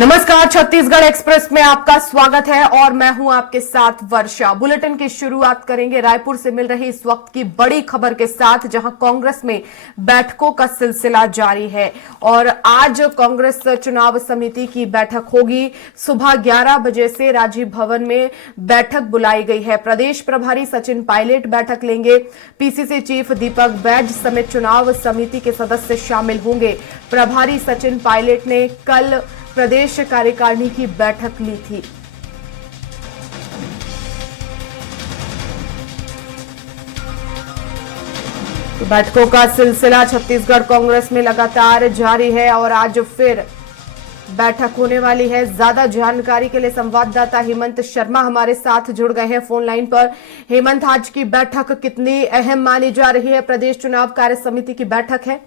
नमस्कार, छत्तीसगढ़ एक्सप्रेस में आपका स्वागत है और मैं हूं आपके साथ वर्षा। बुलेटिन की शुरुआत करेंगे रायपुर से मिल रही इस वक्त की बड़ी खबर के साथ, जहां कांग्रेस में बैठकों का सिलसिला जारी है और आज कांग्रेस चुनाव समिति की बैठक होगी। सुबह 11 बजे से राजीव भवन में बैठक बुलाई गई है। प्रदेश प्रभारी सचिन पायलट बैठक लेंगे। पीसीसी चीफ दीपक बैज समेत चुनाव समिति के सदस्य शामिल होंगे। प्रभारी सचिन पायलट ने कल प्रदेश कार्यकारिणी की बैठक ली थी। तो बैठकों का सिलसिला छत्तीसगढ़ कांग्रेस में लगातार जारी है और आज फिर बैठक होने वाली है। ज्यादा जानकारी के लिए संवाददाता हेमंत शर्मा हमारे साथ जुड़ गए हैं फोन लाइन पर। हेमंत, आज की बैठक कितनी अहम मानी जा रही है? प्रदेश चुनाव कार्य समिति की बैठक है।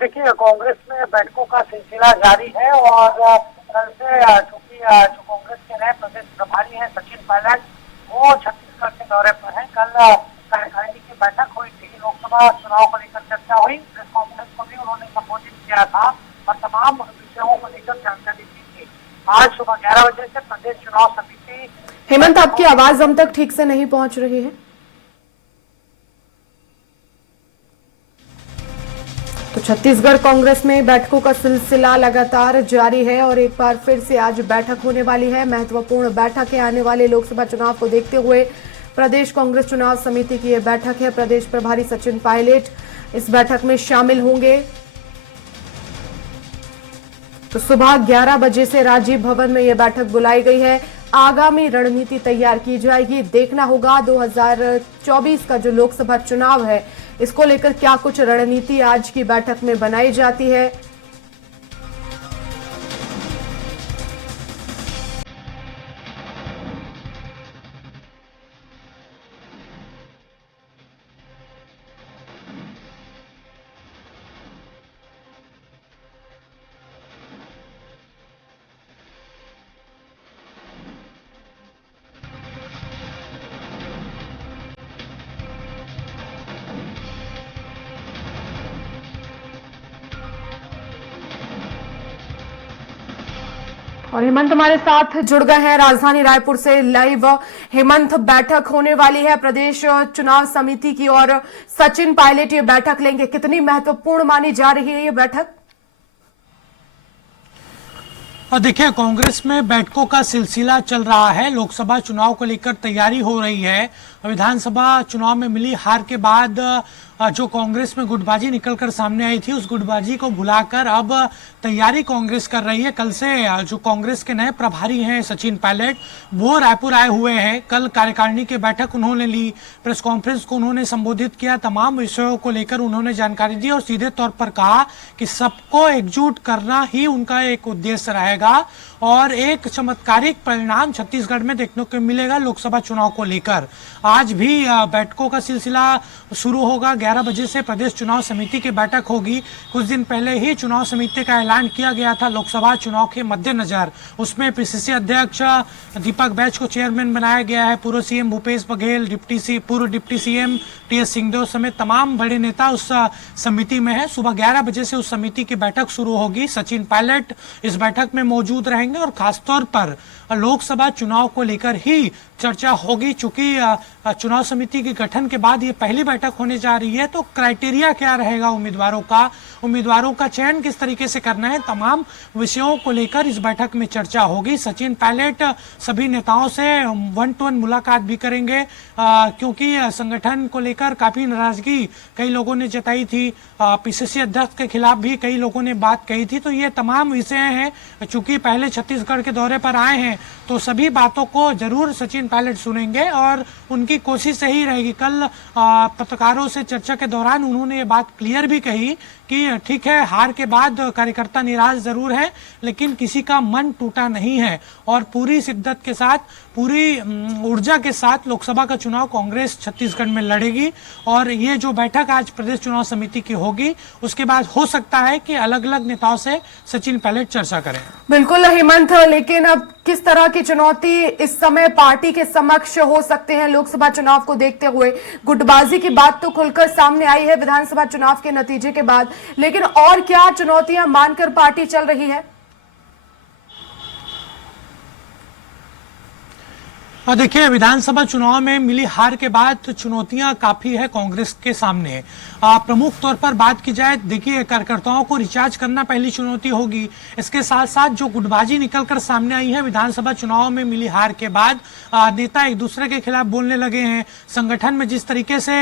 देखिए, कांग्रेस में बैठकों का सिलसिला जारी है और कल से चूंकि जो कांग्रेस के नए प्रदेश प्रभारी हैं सचिन पायलट, वो छत्तीसगढ़ के दौरे पर हैं। कल कार्यकारिणी की बैठक हुई थी, लोकसभा चुनाव को लेकर चर्चा हुई, प्रेस कॉन्फ्रेंस को भी उन्होंने संबोधित किया था और तमाम विषयों को लेकर जानकारी दी थी। आज सुबह 11 बजे से प्रदेश चुनाव समिति। हेमंत, आपकी आवाज हम तक ठीक से नहीं पहुंच रही है। तो छत्तीसगढ़ कांग्रेस में बैठकों का सिलसिला लगातार जारी है और एक बार फिर से आज बैठक होने वाली है। महत्वपूर्ण बैठक है आने वाले लोकसभा चुनाव को देखते हुए। प्रदेश कांग्रेस चुनाव समिति की यह बैठक है। प्रदेश प्रभारी सचिन पायलट इस बैठक में शामिल होंगे। तो सुबह 11 बजे से राजीव भवन में यह बैठक बुलाई गई है। आगामी रणनीति तैयार की जाएगी। देखना होगा 2024 का जो लोकसभा चुनाव है, इसको लेकर क्या कुछ रणनीति आज की बैठक में बनाई जाती है। और हेमंत हमारे साथ जुड़ गए हैं राजधानी रायपुर से लाइव। हेमंत, बैठक होने वाली है प्रदेश चुनाव समिति की और सचिन पायलट ये बैठक लेंगे। कितनी महत्वपूर्ण मानी जा रही है ये बैठक? और देखिए, कांग्रेस में बैठकों का सिलसिला चल रहा है। लोकसभा चुनाव को लेकर तैयारी हो रही है। विधानसभा चुनाव में मिली हार के बाद जो कांग्रेस में गुटबाजी निकलकर सामने आई थी, उस गुटबाजी को भुलाकर अब तैयारी कांग्रेस कर रही है। कल से जो कांग्रेस के नए प्रभारी हैं सचिन पायलट, वो रायपुर आए हुए हैं। कल कार्यकारिणी की बैठक उन्होंने ली, प्रेस कॉन्फ्रेंस को उन्होंने संबोधित किया, तमाम विषयों को लेकर उन्होंने जानकारी दी और सीधे तौर पर कहा कि सबको एकजुट करना ही उनका एक उद्देश्य रहेगा और एक चमत्कारिक परिणाम छत्तीसगढ़ में देखने को मिलेगा लोकसभा चुनाव को लेकर। आज भी बैठकों का सिलसिला शुरू होगा। 11 बजे से प्रदेश चुनाव समिति की बैठक होगी। कुछ दिन पहले ही चुनाव समिति का ऐलान किया गया था लोकसभा चुनाव के मद्देनजर। उसमें पीसीसी अध्यक्ष दीपक बैज को चेयरमैन बनाया गया है। पूर्व सीएम भूपेश बघेल, पूर्व डिप्टी सीएम टीएस सिंहदेव समेत तमाम बड़े नेता उस समिति में है। सुबह 11 बजे से उस समिति की बैठक शुरू होगी। सचिन पायलट इस बैठक में मौजूद रहेंगे और खासतौर पर लोकसभा चुनाव को लेकर ही चर्चा होगी। चूंकि चुनाव समिति के गठन के बाद ये पहली बैठक होने जा रही है, तो क्राइटेरिया क्या रहेगा उम्मीदवारों का चयन किस तरीके से करना है, तमाम विषयों को लेकर इस बैठक में चर्चा होगी। सचिन पायलट सभी नेताओं से 1-to-1 मुलाकात भी करेंगे, क्योंकि संगठन को लेकर काफी नाराजगी कई लोगों ने जताई थी। पीसीसी अध्यक्ष के खिलाफ भी कई लोगों ने बात कही थी। तो ये तमाम विषय हैं। चूंकि पहले छत्तीसगढ़ के दौरे पर आए हैं, तो सभी बातों को जरूर सचिन पायलट सुनेंगे और उनकी कोशिश यही रहेगी। कल पत्रकारों से चर्चा के दौरान उन्होंने ये बात क्लियर भी कही कि ठीक है, हार के बाद कार्यकर्ता निराश जरूर है, लेकिन किसी का मन टूटा नहीं है और पूरी शिद्दत के साथ, पूरी ऊर्जा के साथ लोकसभा का चुनाव कांग्रेस छत्तीसगढ़ में लड़ेगी। और ये जो बैठक आज प्रदेश चुनाव समिति की होगी, उसके बाद हो सकता है कि अलग अलग नेताओं से सचिन पायलट चर्चा करें। बिल्कुल हेमंत, लेकिन अब किस तरह की चुनौती इस समय पार्टी के समक्ष हो सकते हैं? लोकसभा विधानसभा चुनाव को देखते हुए गुटबाजी की बात तो खुलकर सामने आई है विधानसभा चुनाव के नतीजे के बाद, लेकिन और क्या चुनौतियां मानकर पार्टी चल रही है? और देखिए, विधानसभा चुनाव में मिली हार के बाद चुनौतियां काफी है कांग्रेस के सामने। प्रमुख तौर पर बात की जाए, देखिए कार्यकर्ताओं को रिचार्ज करना पहली चुनौती होगी। इसके साथ साथ जो गुटबाजी निकलकर सामने आई है विधानसभा चुनाव में मिली हार के बाद, नेता एक दूसरे के खिलाफ बोलने लगे हैं। संगठन में जिस तरीके से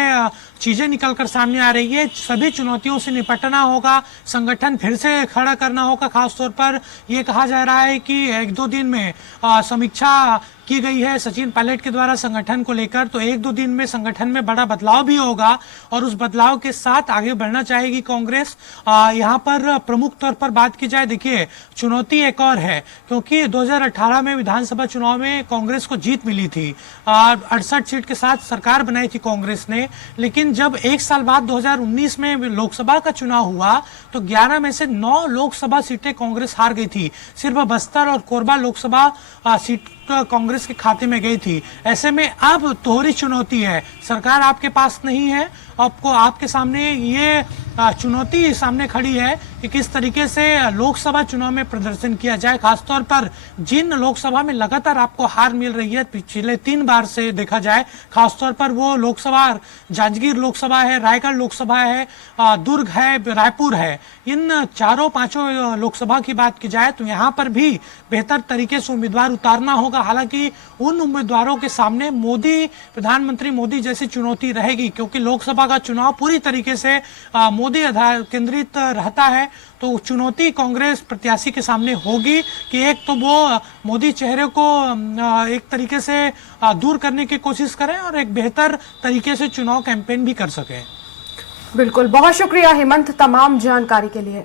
चीजें निकलकर सामने आ रही है, सभी चुनौतियों से निपटना होगा। संगठन फिर से खड़ा करना होगा। खासतौर पर यह कहा जा रहा है कि 1-2 दिन में समीक्षा की गई है सचिन पायलट के द्वारा संगठन को लेकर, तो 1-2 दिन में संगठन में बड़ा बदलाव भी होगा और उस बदलाव के साथ आगे बढ़ना चाहेगी कांग्रेस। यहाँ पर प्रमुख तौर पर बात की जाए, देखिए चुनौती एक और है, क्योंकि 2018 में विधानसभा चुनाव में कांग्रेस को जीत मिली थी। 68 सीट के साथ सरकार बनाई थी कांग्रेस ने, लेकिन जब एक साल बाद 2019 में लोकसभा का चुनाव हुआ तो 11 में से 9 लोकसभा सीटें कांग्रेस हार गई थी। सिर्फ बस्तर और कोरबा लोकसभा सीट कांग्रेस के खाते में गई थी। ऐसे में अब दोहरी चुनौती है, सरकार आपके पास नहीं है, आपके सामने ये चुनौती सामने खड़ी है कि किस तरीके से लोकसभा चुनाव में प्रदर्शन किया जाए। खासतौर पर जिन लोकसभा में लगातार आपको हार मिल रही है पिछले 3 बार से देखा जाए, खासतौर पर वो लोकसभा जांजगीर लोकसभा है, रायगढ़ लोकसभा है, दुर्ग है, रायपुर है, इन 4-5 लोकसभा की बात की जाए तो यहाँ पर भी बेहतर तरीके से उम्मीदवार उतारना होगा। हालांकि उन उम्मीदवारों के सामने प्रधानमंत्री मोदी जैसी चुनौती रहेगी, क्योंकि लोकसभा का चुनाव पूरी तरीके से मोदी आधार केंद्रित रहता है। तो चुनौती कांग्रेस प्रत्याशी के सामने होगी कि एक तो वो मोदी चेहरे को एक तरीके से दूर करने की कोशिश करें और एक बेहतर तरीके से चुनाव कैंपेन भी कर सकें। बिल्कुल, बहुत शुक्रिया हेमंत तमाम जानकारी के लिए।